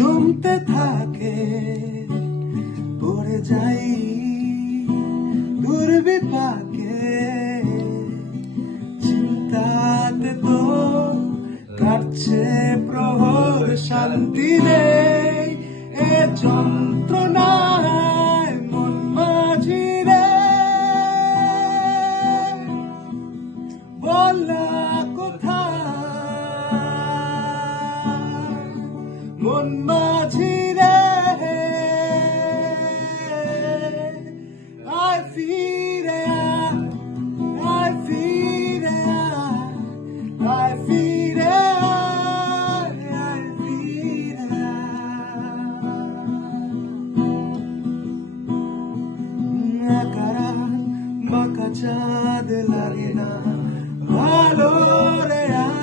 জমতে থাকে, পড়ে যাই দুর্বিপাকে, চিন্তাতে তো কাটছে প্রহর, শান্তি নেই এ যন্ত্রণায় মন মাঝি রে। বলা কোথায় মন মাঝি রে, আয় ফিরে আয় ফিরে আয় ফিরে আয় ফিরে। আকারা বাঁকা চাঁদ লাগে না ভালো রে আর,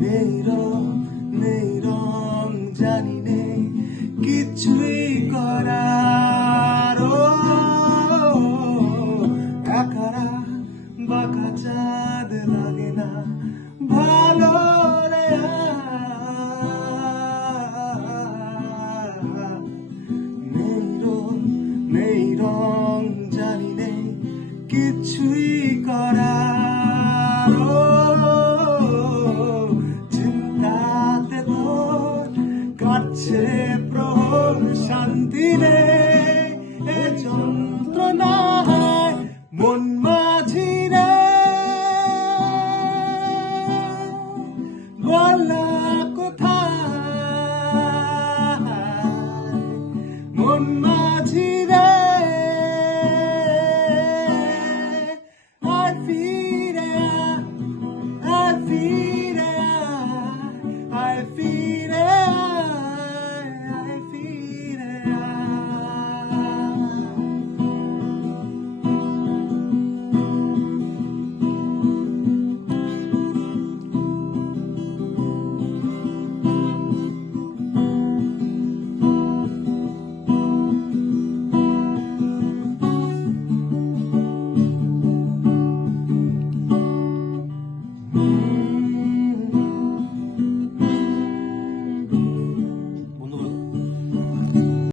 নেই রং জানি নেই কিছুই করার, আকারা বাঁকা চাঁদ লাগে না ভালো রে আর, নেই রং জানি নেই কিছুই করার, চিন্তাতে তোর কাটছে প্রহর, শান্তি নেই এ যন্ত্রণায় মন মাঝি